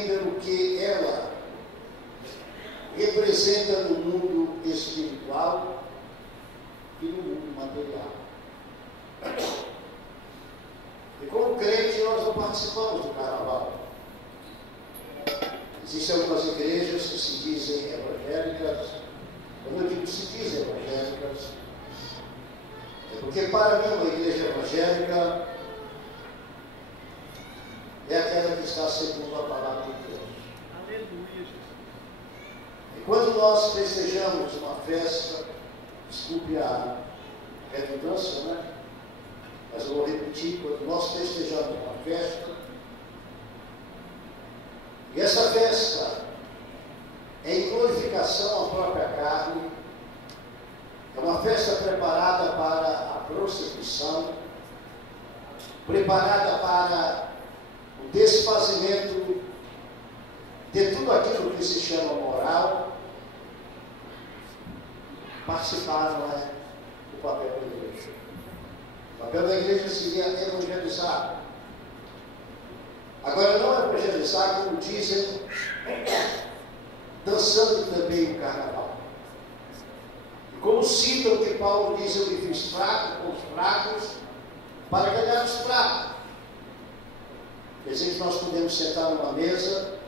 também pelo que ela representa no mundo espiritual e no mundo material. E como crente, nós não participamos do carnaval. Existem algumas igrejas que se dizem evangélicas. Quando eu digo se dizem evangélicas, é porque para mim uma igreja evangélica é aquela que está segundo a palavra de Deus. Aleluia, Jesus. E quando nós festejamos uma festa, desculpe a redundância, né? Mas eu vou repetir, quando nós festejamos uma festa, e essa festa é em glorificação à própria carne, é uma festa preparada para a prostituição, preparada para o desfazimento de tudo aquilo que se chama moral. Participar não é o papel da igreja. O papel da igreja seria evangelizar. Agora, não evangelizar, como dizem, dançando também o carnaval. E como citam que Paulo diz, eu me fiz fraco com os fracos para ganhar os fracos. Quer dizer que nós podemos sentar numa mesa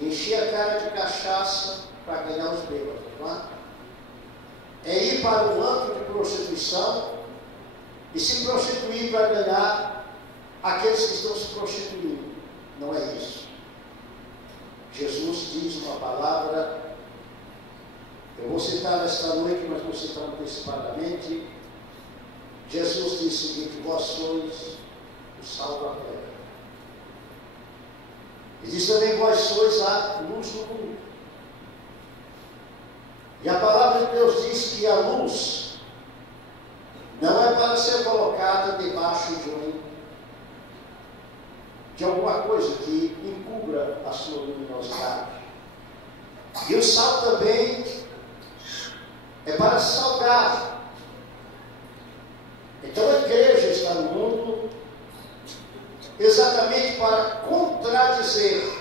e encher a cara de cachaça para ganhar os bêbados, não é? É ir para um antro de prostituição e se prostituir para ganhar aqueles que estão se prostituindo. Não é isso. Jesus diz uma palavra, eu vou citar esta noite, mas vou citar antecipadamente. Jesus diz o seguinte: vós sois o sal da terra. E diz também: vós sois a luz do mundo. E a palavra de Deus diz que a luz não é para ser colocada debaixo de alguma coisa que encubra a sua luminosidade. E o sal também é para salgar. Então a igreja está no mundo exatamente para contradizer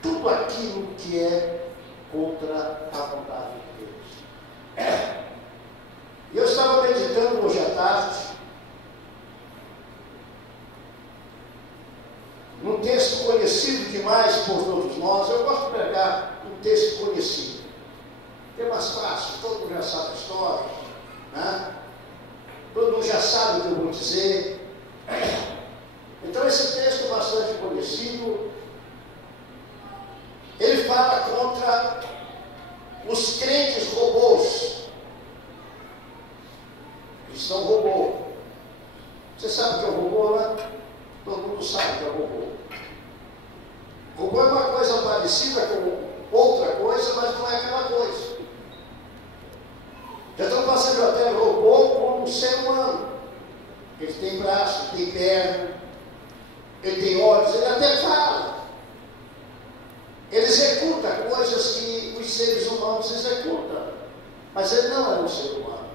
tudo aquilo que é contra a vontade de Deus. E eu estava meditando hoje à tarde num texto conhecido demais por todos nós. Eu gosto de pregar um texto conhecido, que é mais fácil, todo mundo já sabe a história, né? Todo mundo já sabe o que eu vou dizer. Então esse texto bastante conhecido, ele fala contra os crentes robôs. Cristão robô. Você sabe o que é o robô, né? Todo mundo sabe o que é o robô. Robô é uma coisa parecida com outra coisa, mas não é aquela coisa. Já estão passando até robô como um ser humano. Ele tem braço, tem perna, ele tem olhos, ele até fala. Ele executa coisas que os seres humanos executam, mas ele não é um ser humano.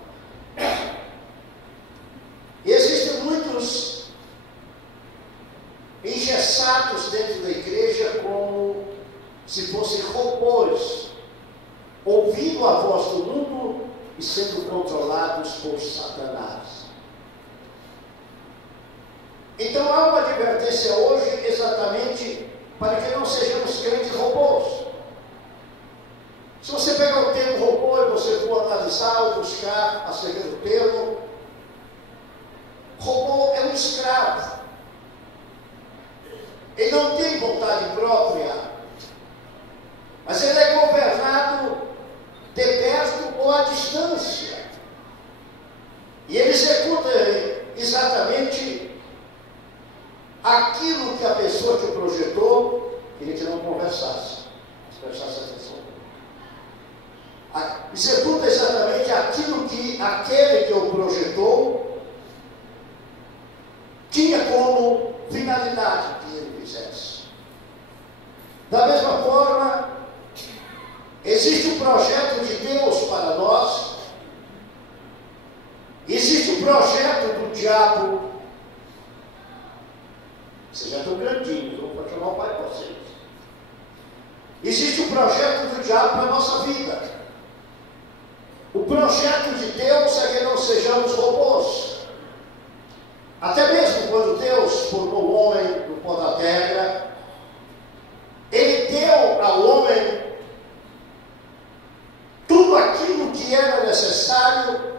E existem muitos engessados dentro da igreja como se fossem robôs, ouvindo a voz do mundo e sendo controlados por Satanás. Então há uma advertência hoje exatamente para que não sejamos crentes robôs. Se você pegar o termo robô e você for analisar ou buscar acerca do termo, robô é um escravo. Ele não tem vontade própria, mas ele é governado de perto ou à distância. E ele executa exatamente aquilo que a pessoa que o projetou queria que não conversasse. Prestasse atenção. Executa exatamente aquilo que aquele que o projetou tinha como finalidade que ele fizesse. Da mesma forma, existe um projeto de Deus para nós, existe um projeto do diabo. Vocês já estão grandinhos, eu vou chamar o pai para vocês. projeto do diabo para a nossa vida. O projeto de Deus é que não sejamos robôs. Até mesmo quando Deus formou o homem do pó da terra, Ele deu ao homem tudo aquilo que era necessário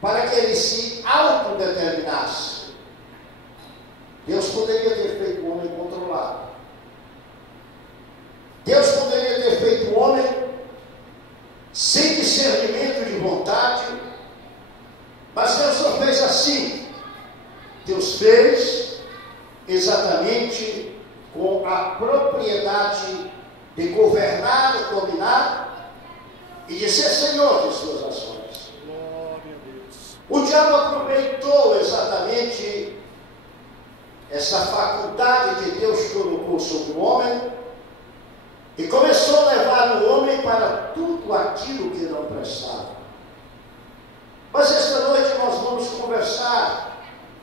para que ele se autodeterminasse. Deus poderia ter feito o homem controlado. Deus poderia ter feito o homem sem discernimento de vontade, mas Deus não fez assim. Deus fez exatamente com a propriedade de governar, de dominar e de ser senhor de suas ações. Glória a Deus. O diabo aproveitou exatamente essa faculdade que Deus colocou sobre o homem e começou a levar o homem para tudo aquilo que não prestava. Mas esta noite nós vamos conversar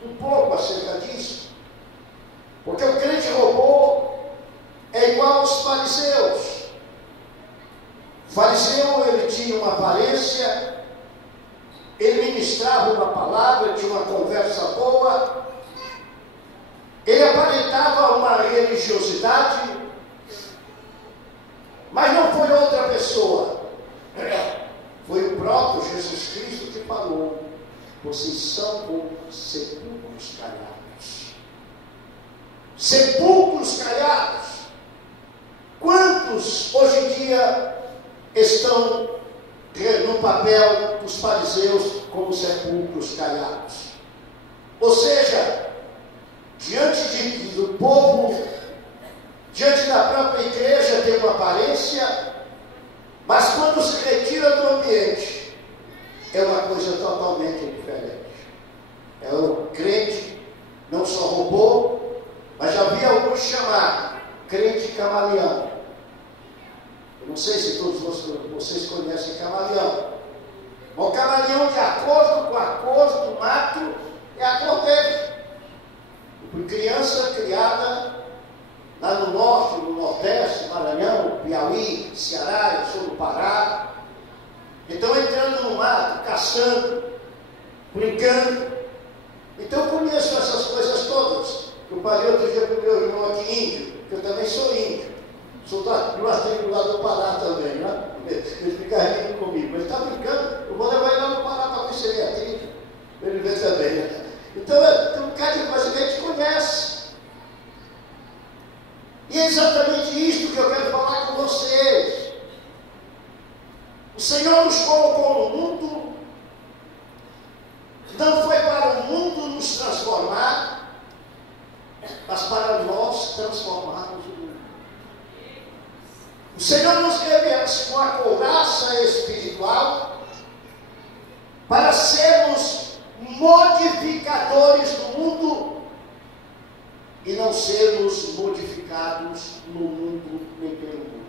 um pouco acerca disso, porque o crente robô é igual aos fariseus. O fariseu, ele tinha uma aparência, ele ministrava uma palavra, tinha uma conversa boa, ele aparentava uma religiosidade, mas não foi outra pessoa, foi o próprio Jesus Cristo que falou: vocês são como sepulcros caiados. Sepulcros caiados. Quantos hoje em dia estão no papel dos fariseus como sepulcros caiados? Ou seja, diante do povo, diante da própria igreja tem uma aparência, mas quando se retira do ambiente, é uma coisa totalmente diferente. É o crente, não só robô, mas já vi alguns chamar crente camaleão. Eu não sei se todos vocês conhecem camaleão. O camaleão, de acordo com a cor do mato, é a cor dele. Por criança criada lá no norte, no nordeste, Maranhão, Piauí, Ceará, eu sou do Pará. Então, entrando no mato, caçando, brincando. Então, eu conheço essas coisas todas. Eu falei outro dia para o meu irmão aqui, índio, que eu também sou índio. Sou de uma tribo lá do Pará também, né? Ele fica rindo comigo. Mas ele está brincando, eu vou levar ele lá no Pará para conhecer minha tribo. Ele vê também, né? Então, tem um bocado de coisa que a gente conhece. E é exatamente isto que eu quero falar com vocês. O Senhor nos colocou no mundo, não foi para o mundo nos transformar, mas para nós transformarmos o mundo. O Senhor nos reveste com a couraça espiritual para sermos modificadores do mundo e não sermos modificados no mundo nem pelo mundo.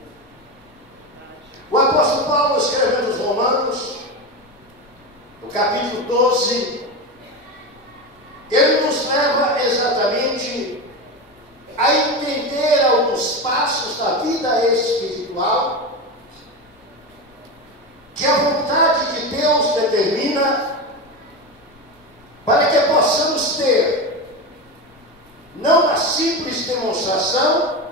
O apóstolo Paulo, escrevendo os Romanos, no capítulo 12, ele nos leva exatamente a entender alguns passos da vida espiritual que a vontade de Deus determina para que possamos ter não a simples demonstração,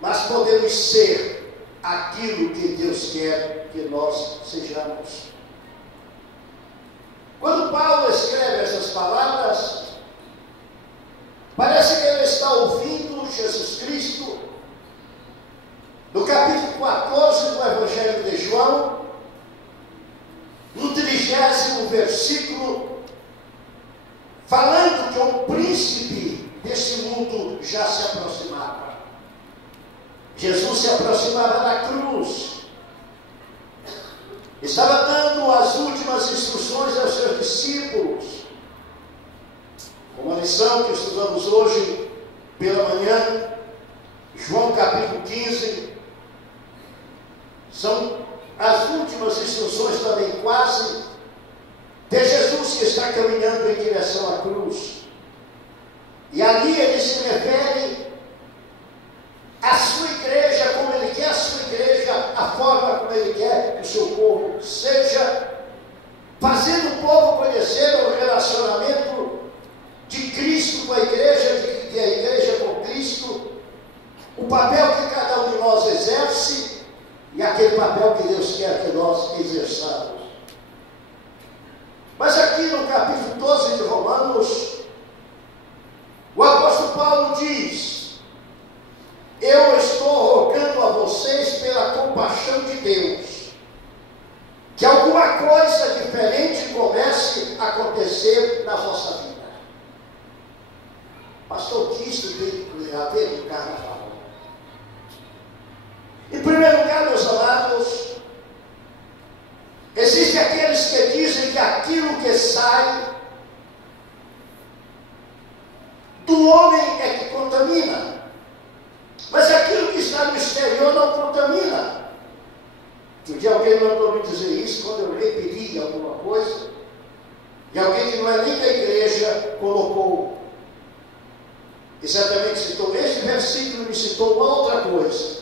mas podemos ser aquilo que Deus quer que nós sejamos. Quando Paulo escreve essas palavras, parece que ele está ouvindo Jesus Cristo, no capítulo 14 do Evangelho de João, no 30º versículo, falando que o príncipe desse mundo já se aproximava. Jesus se aproximava da cruz, estava dando as últimas instruções aos seus discípulos, uma lição que estudamos hoje pela manhã, João capítulo 15, são as últimas instruções também quase, de Jesus que está caminhando em direção à cruz. E ali ele se refere à sua igreja, como ele quer a sua igreja seu povo, seja fazendo o povo conhecer o relacionamento de Cristo com a igreja, de a igreja com Cristo, o papel que cada um de nós exerce e aquele papel que Deus quer que nós exerçamos. Mas aqui no capítulo 12 de Romanos, o apóstolo Paulo diz: eu estou rogando a vocês pela compaixão de Deus, que alguma coisa diferente comece a acontecer na vossa vida. Pastor, o que isso tem a ver com o carnaval? Em primeiro lugar, meus amados, existem aqueles que dizem que aquilo que sai do homem é que contamina, mas aquilo que está no exterior não contamina. Um dia alguém mandou me dizer isso quando eu repeti alguma coisa, e alguém que não é nem da igreja colocou, exatamente citou este versículo e me citou uma outra coisa.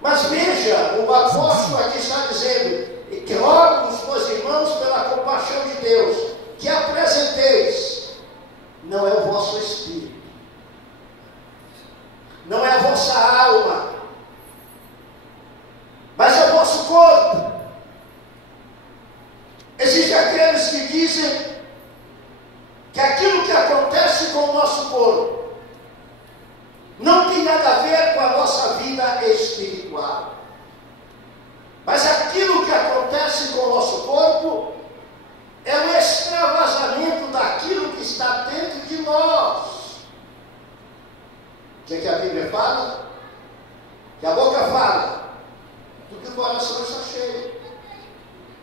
Mas veja, o apóstolo aqui está dizendo que rogo-vos, meus irmãos, pela compaixão de Deus, que apresenteis, não é o vosso espírito, não é a vossa alma, mas é o vosso corpo. Existem aqueles que dizem que aquilo que acontece com o nosso corpo não tem nada a ver com a nossa vida espiritual, mas aquilo que acontece com o nosso corpo é o extravasamento daquilo que está dentro de nós. O que a Bíblia fala? Que a boca fala do que o coração está cheio.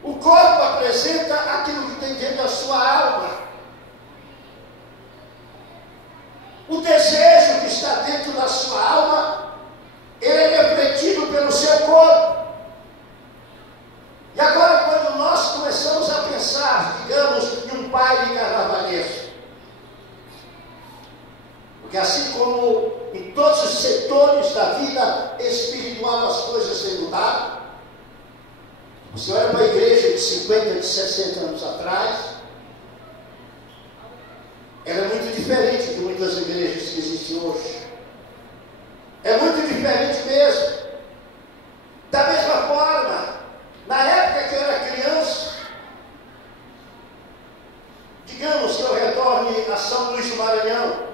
O corpo apresenta aquilo que tem dentro da sua alma. O desejo que está dentro da sua alma, ele é refletido pelo seu corpo. E agora, quando nós começamos a pensar, digamos, em um baile carnavalesco, porque assim como em todos os setores da vida espiritual as coisas têm mudado, você olha para a igreja de 50, de 60 anos atrás, ela é muito diferente de muitas igrejas que existem hoje. É muito diferente mesmo. Da mesma forma, na época que eu era criança, digamos que eu retorne a São Luís do Maranhão,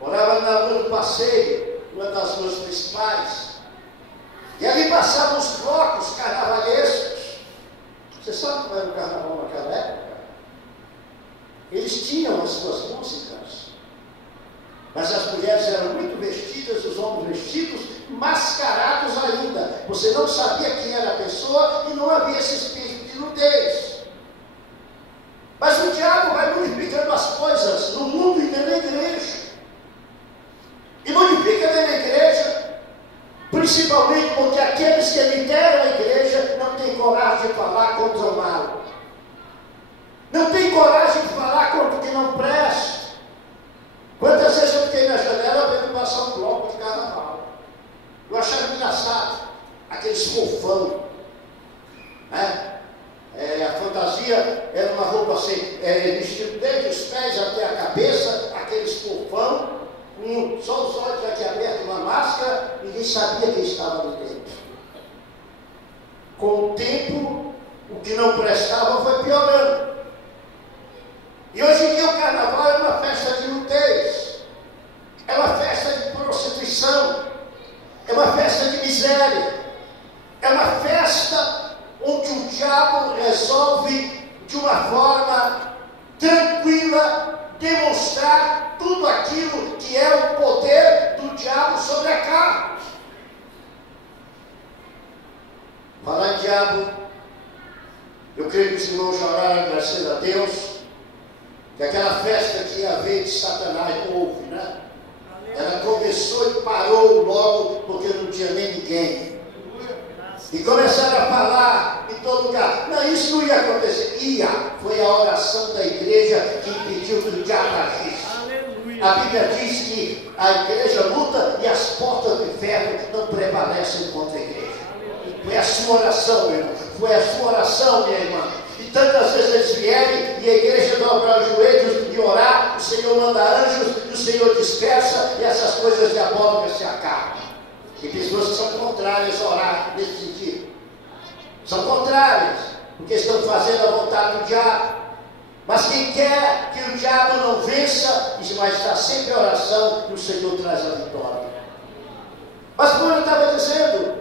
morava na Rua do Passeio, uma das ruas principais, e ali passavam os blocos carnavalescos. Você sabe como era o carnaval naquela época? Eles tinham as suas músicas, mas as mulheres eram muito vestidas, os homens vestidos, mascarados ainda. Você não sabia quem era a pessoa e não havia esse espírito de nudez. Mas o diabo vai modificando as coisas no mundo e na igreja. E modifica na igreja, principalmente porque aqueles que lideram a igreja não têm coragem de falar contra o mal. Não tem coragem de falar contra o que não presta. Quantas vezes eu fiquei na janela vendo passar um bloco de carnaval? Eu achava engraçado, aqueles fofão, né? A fantasia era uma roupa assim, vestido desde os pés até a cabeça, aqueles fofão, só os olhos aqui abertos, uma máscara, ninguém sabia quem estava ali dentro. Com o tempo, o que não prestava foi piorando. E hoje em dia o carnaval é uma festa de nudez, é uma festa de prostituição, é uma festa de miséria, é uma festa onde o diabo resolve de uma forma tranquila demonstrar tudo aquilo que é o poder do diabo sobre a carne. Falar em diabo, eu creio que os irmãos já oraram agradecendo a Deus, que aquela festa que ia haver de Satanás houve, né? Ela começou e parou logo, porque não tinha nem ninguém. E começaram a falar em todo lugar. Não, isso não ia acontecer. Ia. Foi a oração da igreja que impediu que o diabo agisse. A Bíblia diz que a igreja luta e as portas do inferno não prevalecem contra a igreja. Foi a sua oração, meu irmão. Foi a sua oração, minha irmã. E tantas vezes eles vierem e a igreja dobra os joelhos e orar, o Senhor manda anjos e o Senhor dispersa e essas coisas diabólicas se acabam. E pessoas que são contrárias a orar nesse sentido. São contrárias, porque estão fazendo a vontade do diabo. Mas quem quer que o diabo não vença, vai estar sempre a oração e o Senhor traz a vitória. Mas como eu estava dizendo,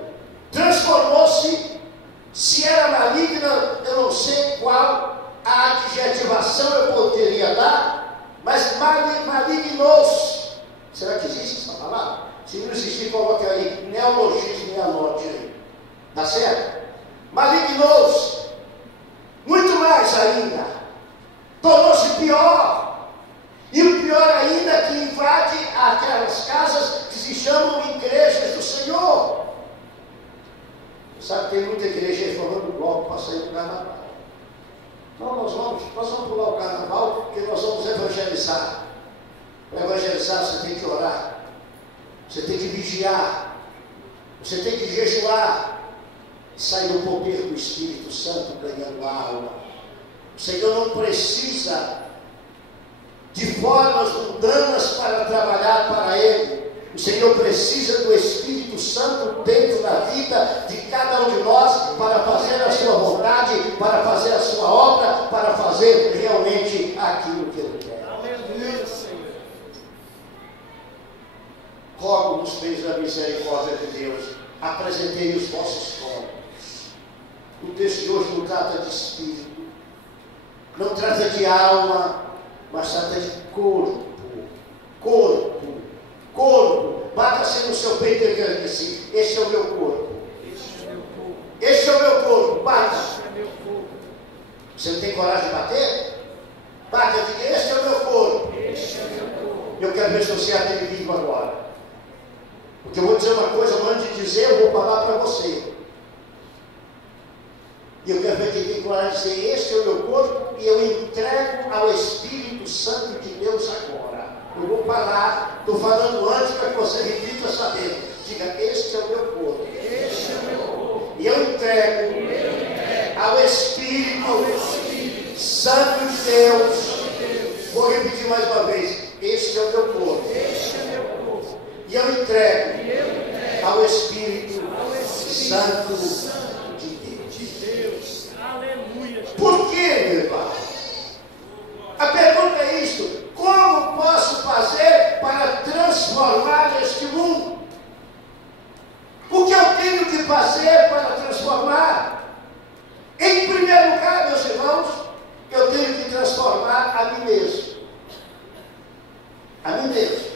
transformou-se, se era maligna, eu não sei qual a adjetivação eu poderia dar, mas malignou-se. Será que existe essa palavra? Se não existir, coloque aí, neologismo e anote aí. Tá certo? Malignou-se. Muito mais ainda. Tornou-se pior. E o pior ainda é que invade aquelas casas que se chamam igrejas do Senhor. Você sabe que tem muita igreja aí falando bloco para sair do carnaval. Então nós vamos pular o carnaval, porque nós vamos evangelizar. Para evangelizar você tem que orar. Você tem que vigiar, você tem que jejuar, e sair do poder do Espírito Santo ganhando a alma. O Senhor não precisa de formas mundanas para trabalhar para Ele. O Senhor precisa do Espírito Santo dentro da vida de cada um de nós para fazer a sua vontade, para fazer a sua obra, para fazer realmente aquilo que Ele quer. Aleluia, Senhor. Rogo nos meios da misericórdia de Deus, apresentei os vossos corpos. O texto de hoje não trata de espírito, não trata de alma, mas trata de corpo. Bata assim no seu peito e diga assim: este é o meu corpo. Este é o meu corpo. Bata. Você não tem coragem de bater? Bata, diga: este é o meu corpo. Eu quero ver se você atende vivo agora. Porque eu vou dizer uma coisa, mas antes de dizer, eu vou falar para você. E eu quero ver quem tem coragem de dizer: este é o meu corpo, e eu entrego ao Espírito Santo de Deus agora. Eu vou parar, estou falando antes para que você repita sabendo. Diga: este é o meu corpo. Este é o meu corpo. E eu entrego ao Espírito Santo de Deus. Vou repetir mais uma vez: este é o meu corpo. E eu entrego ao Espírito Santo de Deus. Aleluia. Por quê, meu irmão? A pergunta é isto: como posso fazer para transformar este mundo? O que eu tenho que fazer para transformar? Em primeiro lugar, meus irmãos, eu tenho que transformar a mim mesmo. A mim mesmo.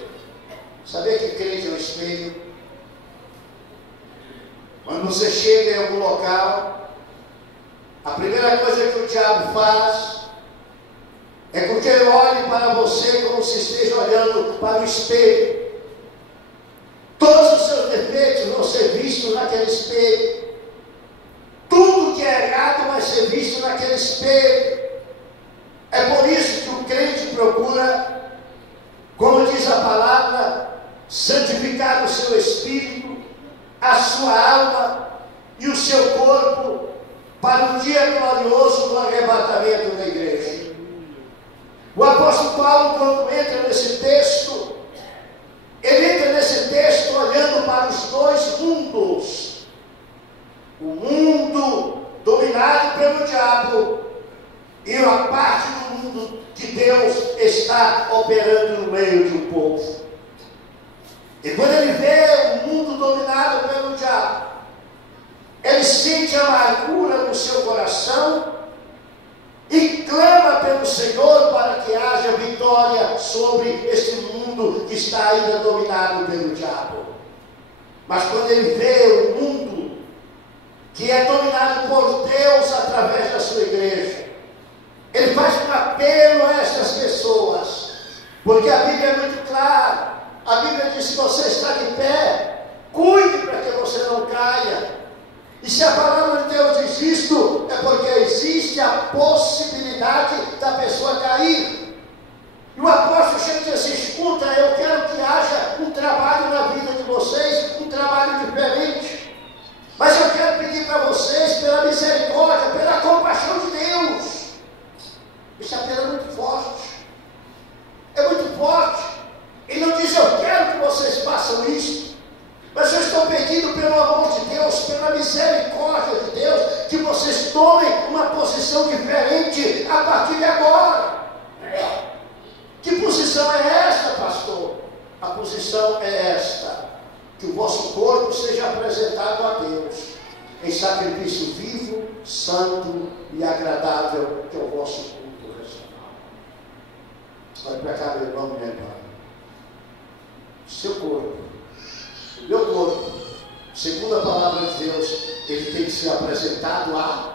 Saber que crente é um espelho. Quando você chega em algum local, a primeira coisa que o diabo faz é que ele olhe para você como se esteja olhando para o espelho. Todos os seus defeitos vão ser vistos naquele espelho. Tudo que é errado vai ser visto naquele espelho. É por isso que o crente procura, como diz a palavra, santificar o seu espírito, a sua alma e o seu corpo para o dia glorioso do arrebatamento da igreja. O apóstolo Paulo, quando entra nesse texto, ele entra nesse texto olhando para os dois mundos. O mundo dominado pelo diabo e a parte do mundo que Deus está operando no meio de um povo. E quando ele vê o mundo dominado pelo diabo, ele sente amargura no seu coração e clama pelo Senhor para que haja vitória sobre este mundo que está ainda dominado pelo diabo. Mas quando ele vê o mundo que é dominado por Deus através da sua igreja, ele faz um apelo a essas pessoas, porque a Bíblia é muito clara. A Bíblia diz: se você está de pé, cuide para que você não caia. E se a palavra de Deus diz isto, é porque existe a possibilidade da pessoa cair. E o apóstolo chega e diz assim: escuta, eu quero que haja um trabalho na vida de vocês, um trabalho diferente. Mas eu quero pedir vocês façam isso. Mas eu estou pedindo pelo amor de Deus, pela misericórdia de Deus, que vocês tomem uma posição diferente a partir de agora. Que posição é esta, pastor? A posição é esta: que o vosso corpo seja apresentado a Deus em sacrifício vivo, santo e agradável, que é o vosso culto racional. Olha para cá, meu irmão, minha irmã. Seu corpo, meu corpo, segundo a palavra de Deus, ele tem que ser apresentado a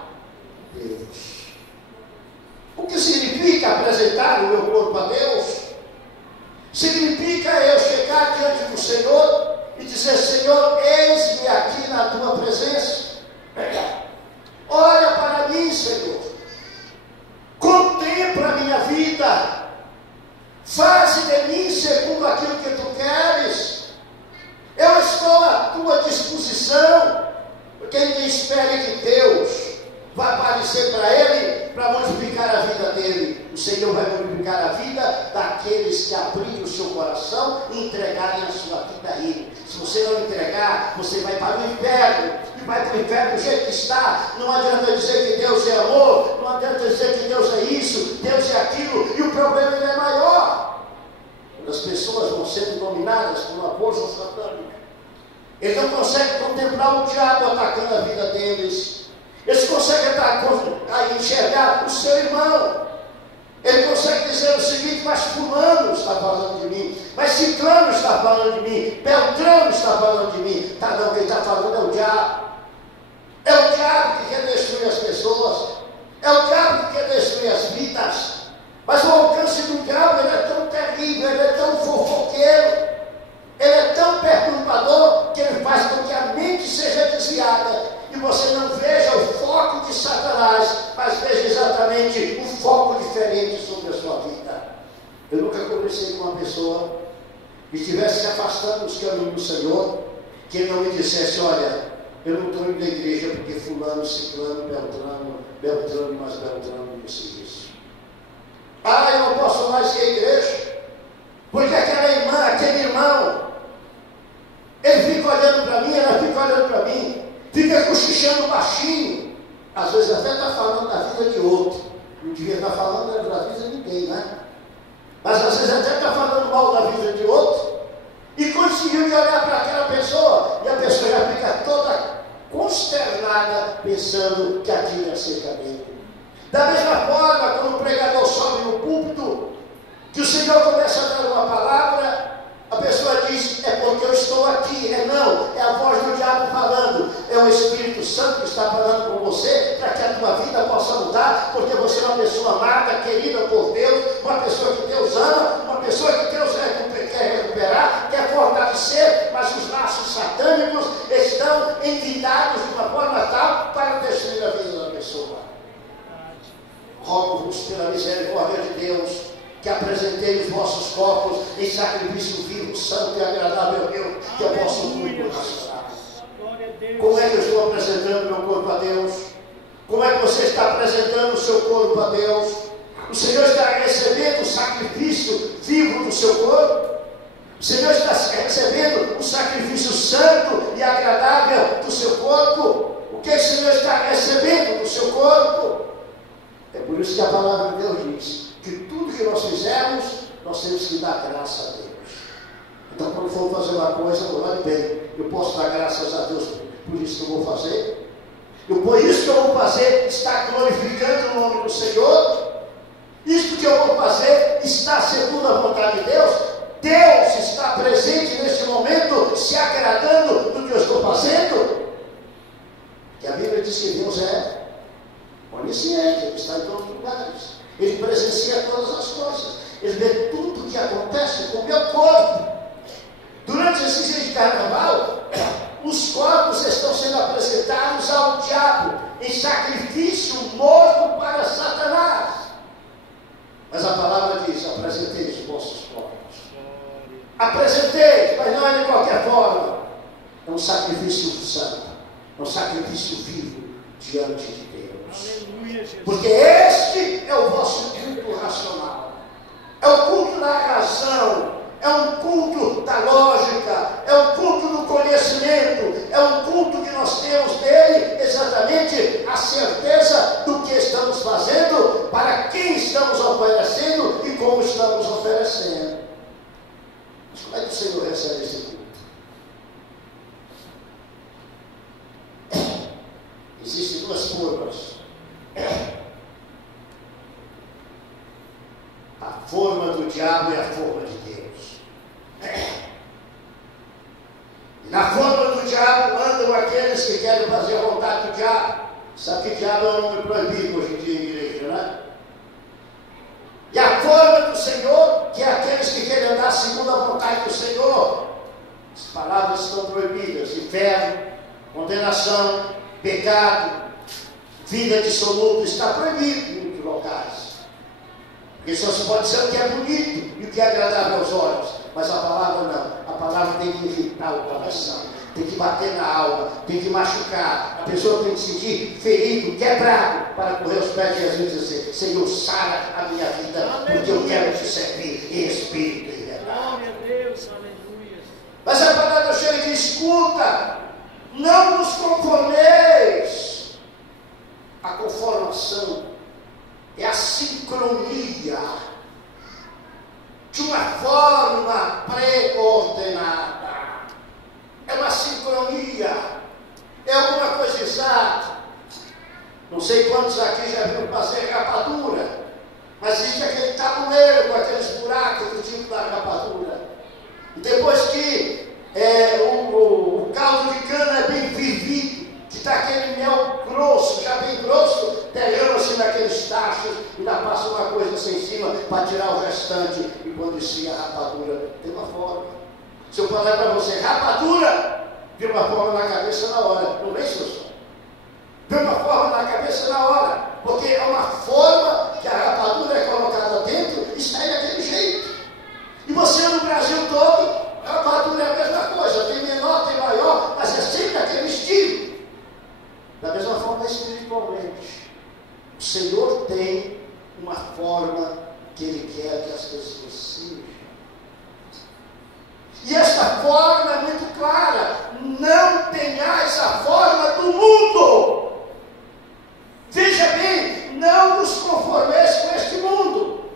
Deus. O que significa apresentar o meu corpo a Deus? Significa eu chegar diante do Senhor e dizer: Senhor, eis-me aqui na tua presença. Olha para mim, Senhor. Contempla a minha vida. Faze de mim segundo aquilo que tu queres. Eu estou à tua disposição. Quem espere que Deus vai aparecer para ele, para modificar a vida dele. O Senhor vai modificar a vida daqueles que abrirem o seu coração e entregarem a sua vida a ele. Se você não entregar, você vai para o inferno. E vai para o inferno do jeito que está. Não adianta dizer que Deus é amor, não adianta dizer que Deus é isso, Deus é aquilo, e o problema ainda é maior. Quando as pessoas vão sendo dominadas por uma força satânica, eles não conseguem contemplar o diabo atacando a vida deles. Eles conseguem enxergar o seu irmão. Ele consegue dizer o seguinte: mas fulano está falando de mim, mas ciclano está falando de mim, Beltrano está falando de mim. Tá, não, quem está falando é o diabo. É o diabo que quer destruir as pessoas. É o diabo que quer destruir as vidas. Mas o alcance do diabo, ele é tão terrível, ele é tão fofoqueiro, ele é tão perturbador, que ele faz com que a mente seja desviada e você não veja o foco de Satanás, mas veja exatamente um foco diferente sobre a sua vida. Eu nunca conversei com uma pessoa que estivesse se afastando dos caminhos do Senhor, que ele não me dissesse: olha, eu não estou indo da igreja porque fulano, ciclano, Beltrano, mas Beltrano disse isso. Ah, eu não posso mais ir à igreja, porque aquela irmã, aquele irmão, ele fica olhando para mim, ela fica olhando para mim, fica cochichando baixinho, às vezes até está falando da vida de outro. Não devia estar falando da vida de ninguém, né? Mas às vezes até está falando mal da vida de outro, e conseguiu olhar para aquela pessoa, e a pessoa já fica toda consternada, pensando que aquilo ia ser caminho. Da mesma forma, quando o pregador sobe no púlpito, que o Senhor começa a dar uma palavra, a pessoa diz: é porque eu estou aqui. Não, é a voz do diabo falando. É o Espírito Santo que está falando com você, para que a tua vida possa mudar, porque você é uma pessoa amada, querida por Deus, uma pessoa que Deus ama, uma pessoa que Deus quer recuperar, quer fortalecer, mas os laços satânicos estão envidados de uma forma tal para destruir a vida da pessoa. Rogo-vos pela misericórdia de Deus, que apresentei os vossos corpos em sacrifício vivo, santo e agradável a Deus, que é o vosso culto racional. Como é que eu estou apresentando meu corpo a Deus? Como é que você está apresentando o seu corpo a Deus? O Senhor está recebendo o sacrifício vivo do seu corpo? O Senhor está recebendo o sacrifício santo e agradável do seu corpo? O que o Senhor está recebendo do seu corpo? É por isso que a palavra de Deus diz que tudo que nós fizermos, nós temos que dar graça a Deus. Então, quando for fazer uma coisa, olhe bem, eu posso dar graças a Deus por isso que eu vou fazer? Por isso que eu vou fazer está glorificando o nome do Senhor? Isso que eu vou fazer está segundo a vontade de Deus? Deus está presente neste momento, se agradando do que eu estou fazendo? Que a Bíblia diz que Deus é onisciente, Ele está em todos os lugares. Ele presencia todas as coisas. Ele vê tudo o que acontece com o meu corpo. Durante esse dia de carnaval, os corpos estão sendo apresentados ao diabo em sacrifício morto para Satanás. Mas a palavra diz: apresentei os vossos corpos. Apresentei, mas não é de qualquer forma. É um sacrifício santo, é um sacrifício vivo diante de Deus. Porque este é o vosso culto racional. É o culto da razão. é um culto da lógica, é um culto do conhecimento, é um culto que nós temos dele exatamente a certeza do que estamos fazendo, para quem estamos oferecendo e como estamos oferecendo. Mas como é que o Senhor recebe esse culto? Existem duas formas. A forma do diabo e a forma de Deus. E na forma do diabo andam aqueles que querem fazer a vontade do diabo. Sabe que diabo é um nome proibido hoje em dia em igreja, né? E a forma do Senhor, que é aqueles que querem andar segundo a vontade do Senhor. As palavras estão proibidas: inferno, condenação, pecado, vida dissoluta, está proibido em muitos locais. Porque só se pode ser o que é bonito e o que é agradável aos olhos, mas a palavra não. A palavra tem que irritar o coração, tem que bater na alma, tem que machucar. A pessoa tem que se sentir ferido, quebrado, para correr aos pés de Jesus e dizer: Senhor, sara a minha vida, porque eu quero te servir em espírito e verdade. Glória a Deus, aleluia. Mas a palavra chega e diz: escuta, não nos conformeis. A conformação é a sincronia de uma forma pré-ordenada. É uma sincronia, é alguma coisa exata. Não sei quantos aqui já viram fazer rapadura, mas existe aquele tabuleiro com aqueles buracos do tipo da rapadura. E depois que o caldo de cana é bem fervido, que está aquele mel grosso, já bem grosso, derrama-se naqueles tachos e ainda passa uma coisa assim em cima para tirar o restante. E quando esfria a rapadura, tem uma forma. Se eu falar para você, rapadura, vê uma forma na cabeça na hora. Não vem, seu som? Vê uma forma na cabeça na hora. Porque é uma forma que a rapadura é colocada dentro e sai daquele jeito. E você no Brasil todo, a rapadura é a mesma coisa. Tem menor, tem maior, mas é sempre daquele estilo. Da mesma forma espiritualmente. O Senhor tem uma forma que Ele quer que as pessoas sejam. E esta forma é muito clara: não tenhais a forma do mundo. Veja bem, não nos conformeis com este mundo.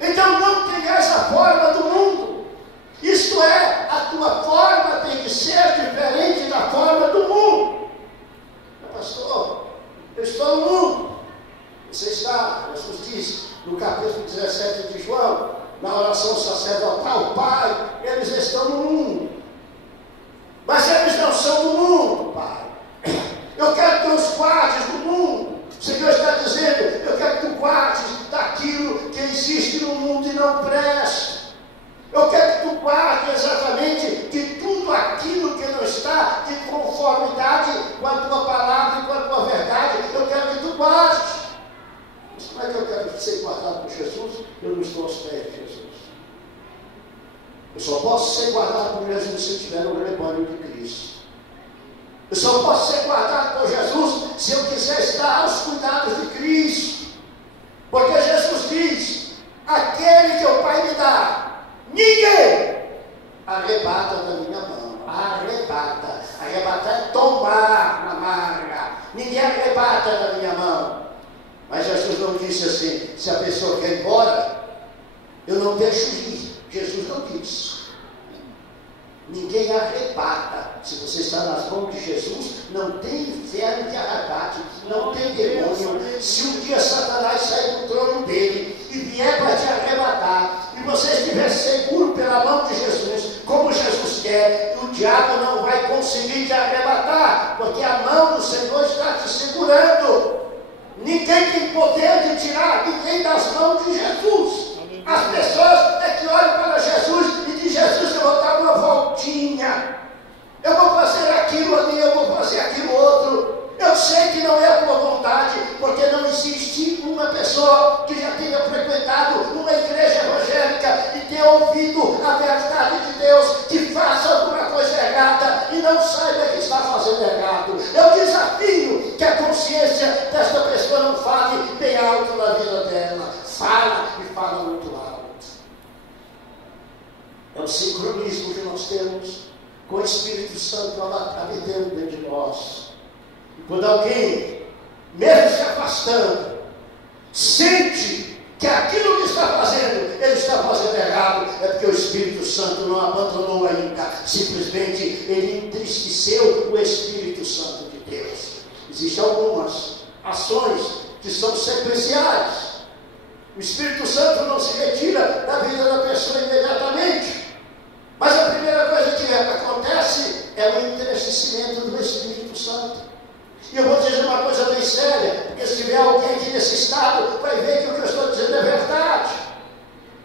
Então não tenhais a forma do mundo. Isto é, a tua forma tem que ser diferente da forma do mundo. Pastor, eu estou no mundo. Você está, Jesus diz no capítulo 17 de João, na oração sacerdotal: Pai, eles estão no mundo, mas eles não são do mundo, Pai. Eu quero que os guardes do mundo. O Senhor está dizendo: eu quero que tu guardes daquilo que existe no mundo e não presta. Eu quero que tu guardes exatamente de tudo aquilo que não está de conformidade com a tua palavra e com a tua verdade. Eu quero que tu guardes. Mas como é que eu quero ser guardado por Jesus? Eu não estou aos pés de Jesus. Eu só posso ser guardado por Jesus se eu estiver no rebanho de Cristo. Eu só posso ser guardado por Jesus se eu quiser estar aos cuidados de Cristo. Porque Jesus diz: aquele que o Pai me dá, ninguém arrebata da minha mão. Arrebata. Arrebatar é tomar na marca. Ninguém arrebata da minha mão. Mas Jesus não disse assim: se a pessoa quer ir embora, eu não deixo ir. Jesus não disse. Ninguém arrebata. Se você está nas mãos de Jesus, não tem inferno que arrebate, não tem demônio. Se um dia Satanás sair do trono dele e vier para te arrebatar, e você estiver seguro pela mão de Jesus, como Jesus quer, o diabo não vai conseguir te arrebatar, porque a mão do Senhor está te segurando. Ninguém tem poder de tirar ninguém das mãos de Jesus. As pessoas é que olham para Jesus e dizem: Jesus, eu vou dar uma voltinha, eu vou fazer aquilo ali, eu vou fazer aquilo outro. Eu sei que não é a tua vontade, porque não existe uma pessoa que já tenha frequentado uma igreja evangélica e tenha ouvido a verdade de Deus, que faça alguma coisa errada e não saiba que está fazendo errado. Eu desafio que a consciência desta pessoa não fale bem alto na vida dela. Fala e fala muito alto. nós temos com o Espírito Santo habitando dentro de nós. E quando alguém, mesmo se afastando, sente que aquilo que está fazendo, ele está fazendo errado, é porque o Espírito Santo não abandonou ainda, simplesmente ele entristeceu o Espírito Santo de Deus. Existem algumas ações que são sequenciais. O Espírito Santo não se retira da vida da pessoa imediatamente, mas a primeira coisa que acontece é o entristecimento do Espírito Santo. E eu vou dizer uma coisa bem séria, porque se tiver alguém aqui nesse estado, vai ver que o que eu estou dizendo é verdade.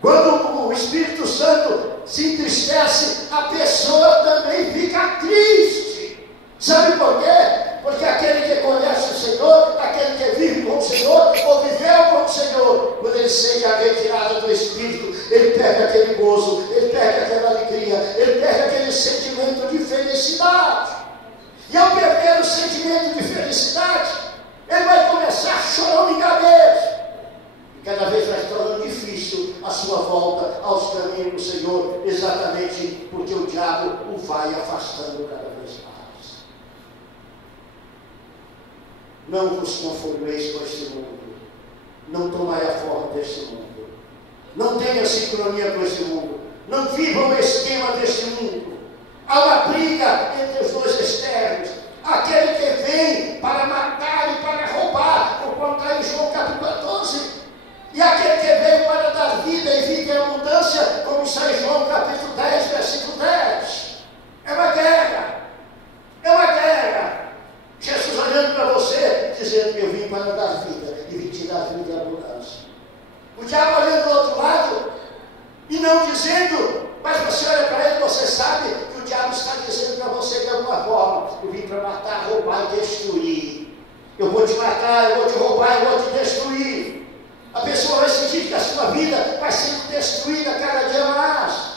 Quando o Espírito Santo se entristece, a pessoa também fica triste. Sabe por quê? Porque aquele que conhece o Senhor, aquele que vive com o Senhor, ou viveu com o Senhor, quando ele sente a retirada do Espírito, ele perde aquele gozo, ele perde aquela alegria, ele perde aquele sentimento de felicidade. E ao perder o sentimento de felicidade, ele vai começar a chorar mesmo. E cada vez vai tornando difícil a sua volta aos caminhos do Senhor, exatamente porque o diabo o vai afastando cada vez mais. Não vos conformeis com este mundo. Não tomai a forma deste mundo. Não tenha sincronia com este mundo. Não vivam o esquema deste mundo. Há uma briga entre os dois externos. Aquele que vem para matar e para roubar, como está em João capítulo 14. E aquele que veio para dar vida e vida em abundância, como está em João capítulo 10, versículo 10. É uma guerra. É uma guerra. Jesus olhando para você, dizendo: eu vim para dar vida e vim te dar vida em abundância. O diabo olhando do outro lado e não dizendo, mas você olha para ele e você sabe que o diabo está dizendo para você de alguma forma: eu vim para matar, roubar e destruir. Eu vou te matar, eu vou te roubar, eu vou te destruir. A pessoa vai sentir que a sua vida vai sendo destruída cada dia mais.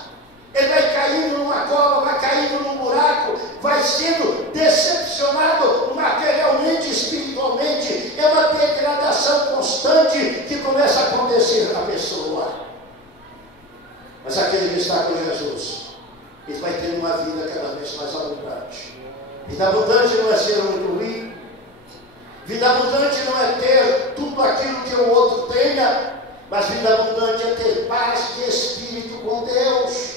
Ele vai caindo numa cova, vai caindo num buraco, vai sendo decepcionado materialmente, espiritualmente. É uma degradação constante que começa a acontecer na pessoa. Mas aquele que está com Jesus, ele vai ter uma vida cada vez mais abundante. Vida abundante não é ser muito rico. Vida abundante não é ter tudo aquilo que o outro tenha, mas vida abundante é ter paz de espírito com Deus.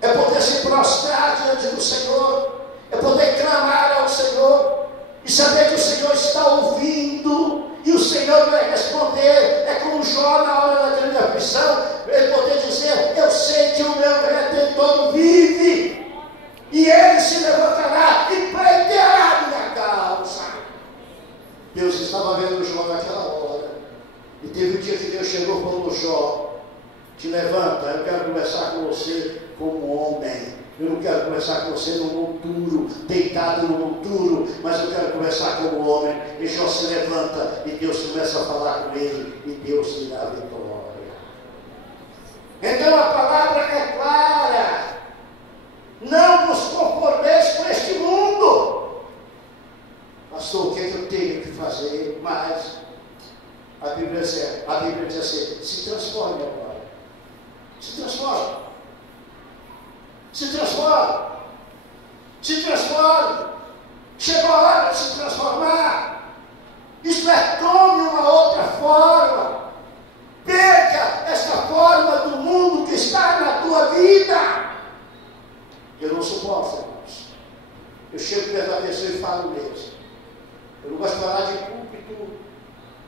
É poder se prostrar diante do Senhor, é poder clamar ao Senhor e saber que o Senhor está ouvindo e o Senhor vai responder. É como Jó na hora da grande aflição, ele poder dizer: eu sei que o meu Redentor vive e ele se levantará e prenderá a minha causa. Deus estava vendo Jó naquela hora, e teve um dia que Deus chegou e falou: Jó, te levanta, eu quero conversar com você como homem. Eu não quero conversar com você no monturo, deitado no monturo, mas eu quero conversar como homem. E Jó se levanta e Deus começa a falar com ele e Deus lhe dá a vitória. Então a palavra é clara: não vos conformeis com este mundo. Pastor, o que é que eu tenho que fazer? Mas a Bíblia diz assim: se transforme agora. Se transforme. Se transforme. Se transforme. Chegou a hora de se transformar. Isto é, tome uma outra forma. Perca esta forma do mundo que está na tua vida. Eu não suporto, irmãos. Eu chego perto da pessoa e falo mesmo. Eu não gosto de falar de púlpito,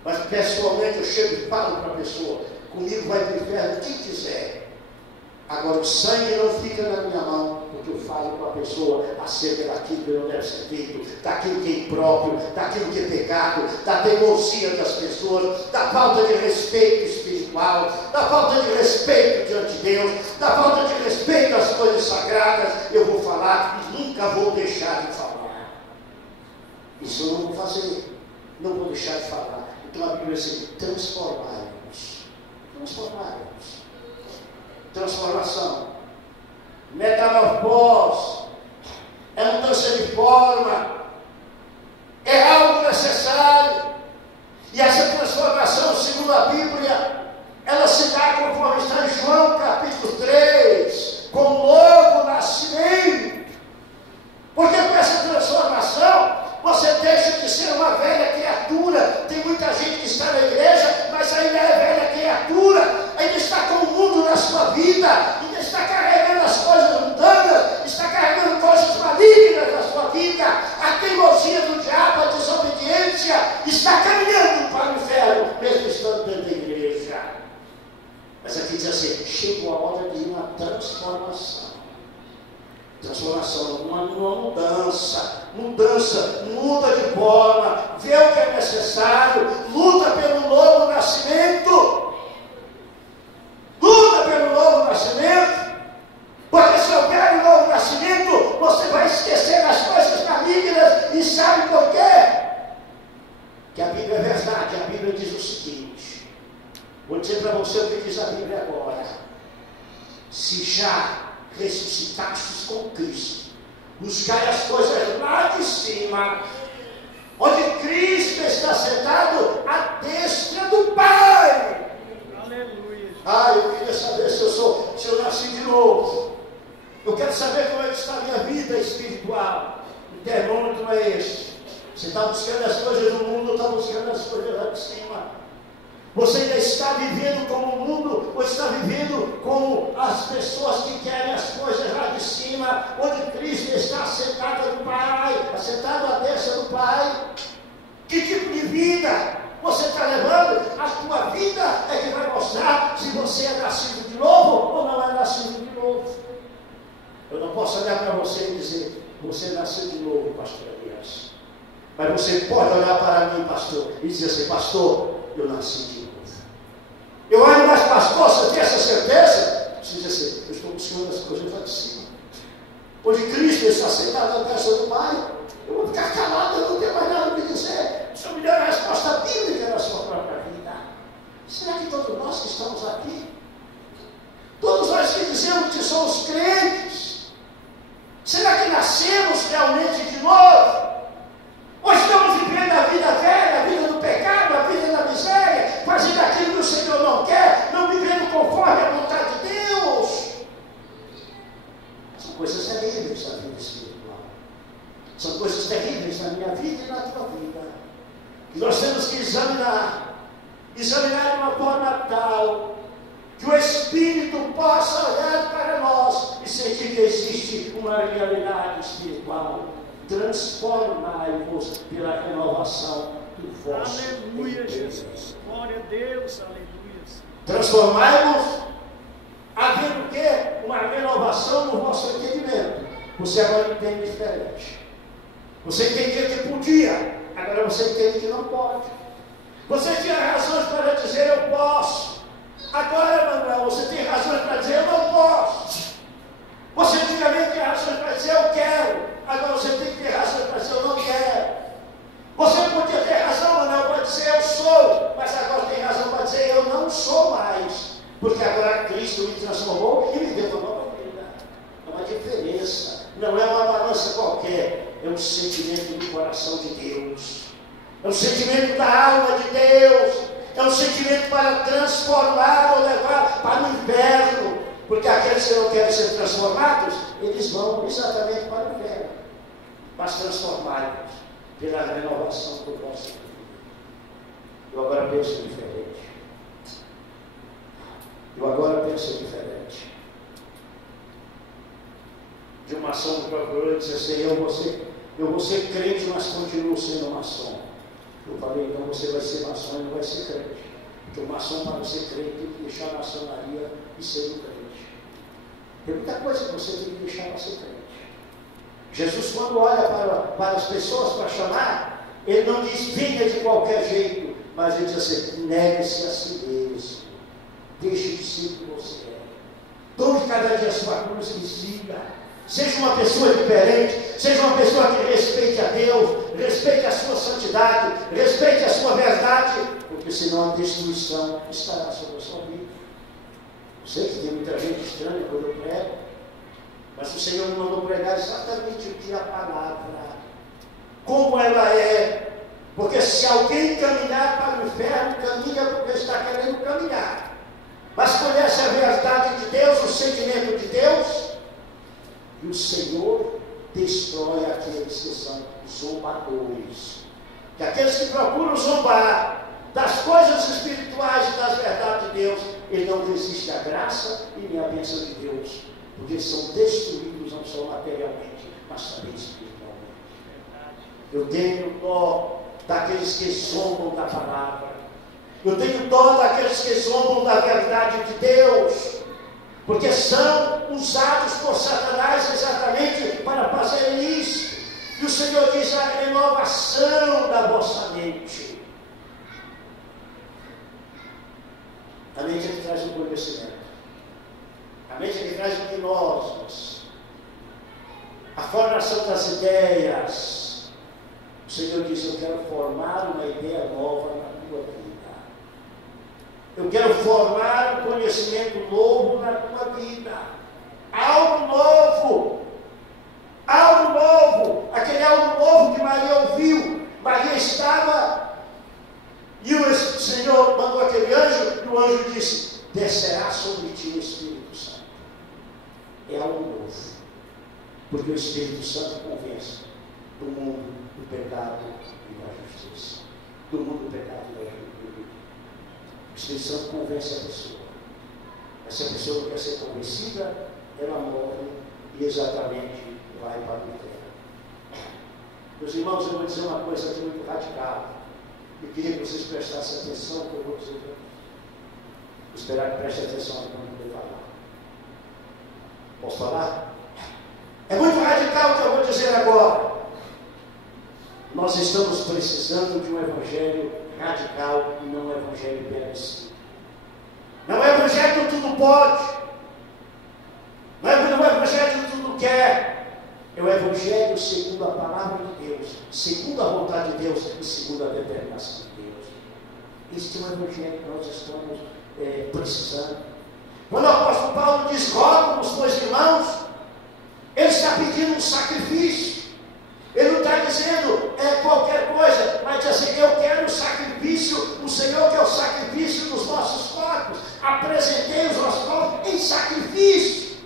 mas pessoalmente eu chego e falo para a pessoa: comigo vai para o inferno quem quiser. Agora o sangue não fica na minha mão, porque eu falo para a pessoa acerca daquilo que não deve ser feito, daquilo que é impróprio, daquilo que é pecado, da teimosia das pessoas, da falta de respeito espiritual, da falta de respeito diante de Deus, da falta de respeito às coisas sagradas. Eu vou falar e nunca vou deixar de falar. Isso eu não vou fazer, não vou deixar de falar. Então a Bíblia diz: transformai-vos. Transformai-vos. Transformação, metamorfose, é mudança de forma, é algo necessário. E essa transformação, segundo a Bíblia, ela se dá conforme está em João capítulo 3, com o novo nascimento. transformação, uma mudança, muda de forma, vê o que é necessário, luta pelo novo nascimento. Luta pelo novo nascimento. Porque se houver um novo nascimento, você vai esquecer das coisas malignas. E sabe por quê? Que a Bíblia é verdade. A Bíblia diz o seguinte. Vou dizer para você o que diz a Bíblia agora. Se já ressuscitastes com Cristo, buscai as coisas lá de cima, onde Cristo está sentado à destra do Pai. Aleluia. Eu queria saber se eu nasci de novo. Eu quero saber como é que está a minha vida espiritual. O termômetro é este. Você está buscando as coisas do mundo ou está buscando as coisas lá de cima? Você ainda está vivendo como o mundo ou está vivendo como as pessoas que querem as coisas lá de cima, onde Cristo está sentado no Pai, assentado à destra do Pai? Que tipo de vida você está levando? A tua vida é que vai mostrar se você é nascido de novo ou não é nascido de novo. Eu não posso olhar para você e dizer, você nasceu de novo, pastor Elias. Mas você pode olhar para mim, pastor, e dizer assim, pastor, eu nasci de novo. Eu olho, mas pastor, você tem essa certeza? Você diz assim, eu estou buscando as coisas lá de cima. Onde Cristo está sentado à destra do Pai, eu vou ficar calado, eu não tenho mais nada para dizer. O Senhor me deu a resposta bíblica na sua própria vida. Será que todos nós que estamos aqui, todos nós que dizemos que somos crentes, será que nascemos realmente de novo? Ou estamos vivendo a vida velha, a vida do pecado, a vida da miséria, fazendo aquilo que o Senhor não quer, não vivendo conforme a vontade de Deus? São coisas terríveis na vida espiritual. São coisas terríveis na minha vida e na tua vida. E nós temos que examinar de uma forma tal que o Espírito possa olhar para nós e sentir que existe uma realidade espiritual. Transformai-vos pela renovação do vosso Aleluia, entendimento. Jesus. Glória a Deus, aleluia. Transformai-vos, havendo o quê? Uma renovação no vosso entendimento. Você agora entende diferente. Você entendia que podia, agora você entende que não pode. Você tinha razões para dizer eu posso. Agora, Manuel, você tem razões para dizer eu não posso. Você antigamente tinha razões para dizer eu quero. Agora você tem que ter razão para dizer eu não quero. Você podia ter razão, Manuel, para dizer eu sou. Mas agora tem razão para dizer eu não sou mais. Porque agora Cristo me transformou e me deu uma nova vida. É uma diferença. Não é uma balança qualquer. É um sentimento do coração de Deus. É um sentimento da alma de Deus. É um sentimento para transformar ou levar para o inferno. Porque aqueles que não querem ser transformados, eles vão exatamente para o inferno. Mas transformados pela renovação do vosso vida. Eu agora penso diferente. De uma ação do procurou e disse assim, eu vou ser crente, mas continuo sendo maçom. Eu falei, então você vai ser maçom e não vai ser crente. Porque o maçom, para ser crente, tem que deixar a maçonaria e ser um crente. Tem muita coisa que você tem que deixar para ser crente. Jesus, quando olha para as pessoas para chamar, ele não diz venha de qualquer jeito, mas ele diz assim, negue-se a si mesmo, deixe de ser o que você é, tome cada dia a sua cruz e siga, seja uma pessoa diferente, seja uma pessoa que respeite a Deus, respeite a sua santidade, respeite a sua verdade, porque senão a destruição estará sobre a sua vida. Eu sei que tem muita gente estranha quando eu prego, mas o Senhor me mandou pregar exatamente o que é a palavra, como ela é, porque se alguém caminhar para o inferno, caminha porque está querendo caminhar, mas conhece a verdade de Deus, o sentimento de Deus, e o Senhor destrói aqueles que são zombadores, que aqueles que procuram zombar das coisas espirituais e das verdades de Deus, ele não resiste à graça e nem à bênção de Deus, porque eles são destruídos não só materialmente, mas também espiritualmente. Eu tenho dó daqueles que zombam da palavra. Eu tenho dó daqueles que zombam da verdade de Deus. porque são usados por Satanás exatamente para fazerem isso. E o Senhor diz: a renovação da vossa mente. A mente ele traz o conhecimento. A mente ele traz o gnoses, a formação das ideias. O Senhor diz: eu quero formar uma ideia nova na tua vida. Eu quero formar um conhecimento novo na tua vida. Algo novo. Algo novo. Aquele algo novo que Maria ouviu. Maria estava, e o Senhor mandou aquele anjo, e o anjo disse: descerá sobre ti o Espírito Santo. É algo novo. Porque o Espírito Santo convence do mundo, do pecado e da justiça. Do mundo, do pecado e da justiça. O Espírito Santo convence a pessoa. Essa pessoa quer ser convencida, ela morre e exatamente vai para o inferno. Meus irmãos, eu vou dizer uma coisa aqui muito radical. Eu queria que vocês prestassem atenção no que eu vou dizer. Vou esperar que prestem atenção no que eu vou falar. Posso falar? É muito radical o que eu vou dizer agora. Nós estamos precisando de um evangelho radical e não um evangelho permissivo. Não é o evangelho que tudo pode. Não é o evangelho que tudo quer. É o evangelho segundo a palavra de Deus, segundo a vontade de Deus e segundo a determinação de Deus. Este é o evangelho que nós estamos precisando. Quando o apóstolo Paulo diz: rogo-vos, pois irmãos, ele está pedindo um sacrifício. Ele não está dizendo qualquer coisa, mas diz assim: eu quero o sacrifício, o Senhor quer o sacrifício dos vossos corpos. Apresentei os vossos corpos em sacrifício.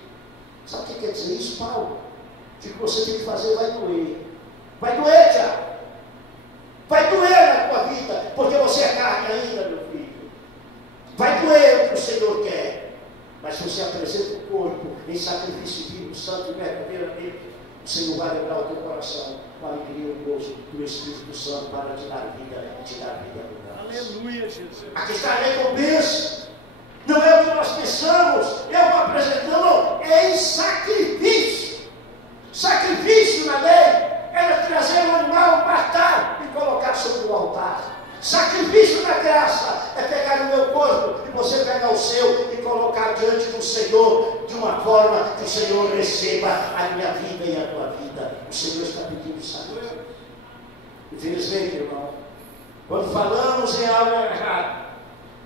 Sabe o que quer dizer isso, Paulo? O que você tem que fazer vai doer. Vai doer, Tiago. Vai doer na tua vida, porque você é carne ainda, meu filho. Vai doer o que o Senhor quer. Mas se você apresenta o corpo em sacrifício vivo, santo e verdadeiramente, o Senhor vai lembrar o teu coração para alegria o gozo do Espírito Santo para te dar vida e te dar vida abundante. Aleluia, Jesus. Aqui está a recompensa. Não é o que nós pensamos. Eu vou apresentando em sacrifício. Sacrifício na lei era trazer um animal, matar e colocar sobre o altar. Sacrifício na graça é pegar o meu corpo e você pegar o seu e colocar diante do Senhor de uma forma que o Senhor receba a minha vida e a tua vida. O Senhor está pedindo sacrifício. Infelizmente, irmão, quando falamos em algo errado,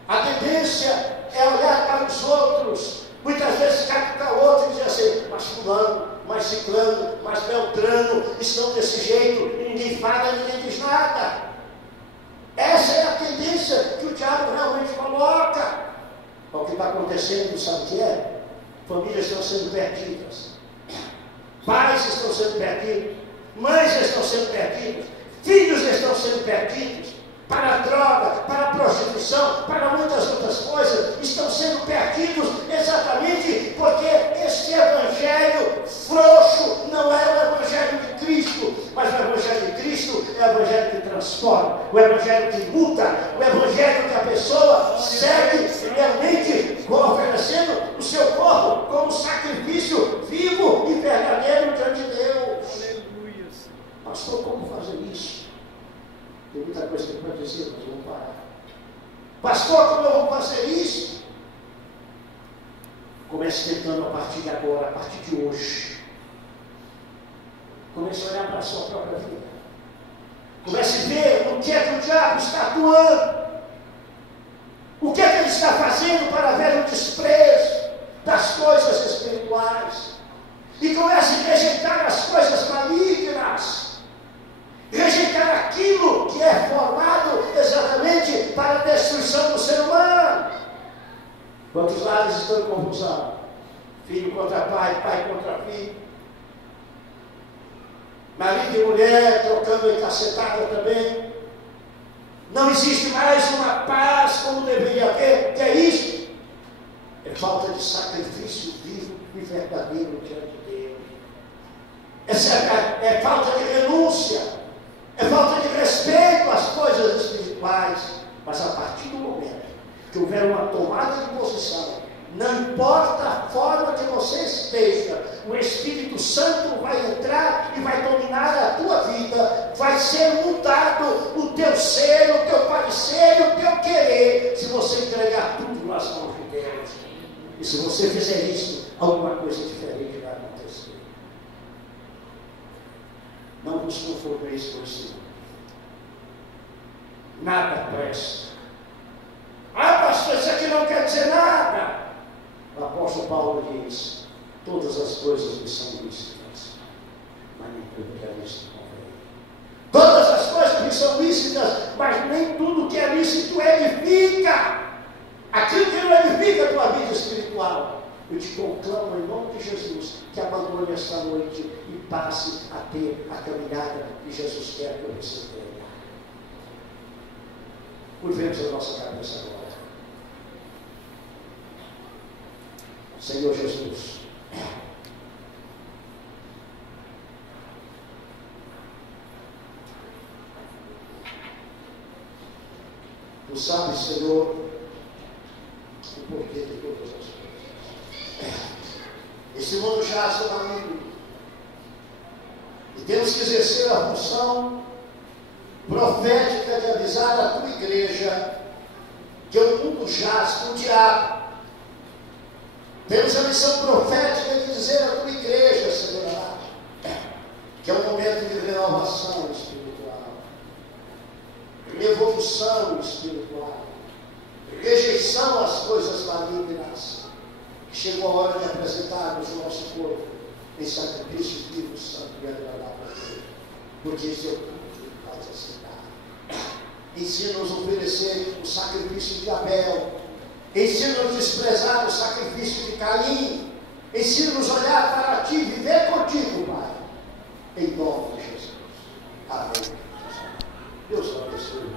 a tendência é olhar para os outros. Muitas vezes cai para o outro e diz assim: mas fulano, mas ciclano, mas beltrano estão desse jeito e ninguém fala, ninguém diz nada. Essa é a tendência que o diabo realmente coloca. O que está acontecendo, sabe o que é? Famílias estão sendo perdidas, pais estão sendo perdidos, mães estão sendo perdidas, filhos estão sendo perdidos para a droga, para a prostituição, para muitas outras coisas, estão sendo perdidos exatamente porque este evangelho frouxo não é o evangelho de Cristo, mas o evangelho de Cristo é o evangelho que transforma, o evangelho que muda, o evangelho que a pessoa segue realmente oferecendo o seu corpo como sacrifício vivo e verdadeiro diante de Deus. Aleluia. Pastor, como fazer isso? Tem muita coisa que pode dizer, mas vamos parar. Pastor, como eu vou fazer isso? Comece tentando a partir de agora, a partir de hoje. Comece a olhar para a sua própria vida. Comece a ver no que é que o diabo está atuando. O que é que ele está fazendo para ver o desprezo das coisas espirituais. E comece a rejeitar as coisas malignas. Rejeitar aquilo que é formado exatamente para a destruição do ser humano. Quantos lares estão em confusão? Filho contra pai, pai contra filho. Marido e mulher trocando encacetada também. Não existe mais uma paz como deveria haver. Que é isso? É falta de sacrifício vivo e verdadeiro diante de Deus. É falta de renúncia. É falta de respeito às coisas espirituais. Mas a partir do momento que houver uma tomada de posição Não importa a forma que você esteja, o Espírito Santo vai entrar e vai dominar a tua vida, vai ser mudado o teu ser, o teu parecer, o teu querer, se você entregar tudo nas mãos de Deus. E se você fizer isso, alguma coisa diferente vai acontecer. Não vos conformeis com esse mundo. Nada presta. Ah, pastor, isso aqui não quer dizer nada. O apóstolo Paulo diz: todas as coisas me são lícitas, mas nem tudo que é lícito convém. Todas as coisas me são lícitas, mas nem tudo que é lícito edifica. Aquilo que não edifica a tua vida espiritual, eu te conclamo em nome de Jesus, que abandone esta noite e passe a ter a caminhada que Jesus quer que você tenha. Curvemos a nossa cabeça agora. Senhor Jesus, Tu sabes, Senhor, o porquê de todas as coisas. Esse mundo jaz no maligno. E temos que exercer a função profética de avisar a tua igreja que o mundo jaz com o diabo. Temos a missão profética de dizer à tua igreja, Senhor, que é um momento de renovação espiritual, revolução espiritual, rejeição às coisas malignas. Chegou a hora de apresentarmos o nosso corpo em sacrifício vivo, santo e agradável a Deus, porque esse é o culto que faz a cidade. Ensina-nos a oferecer o sacrifício de Abel. Ensina-nos a desprezar o sacrifício de Caim. Ensina-nos a olhar para ti, viver contigo, Pai. Em nome de Jesus. Amém. Deus abençoe.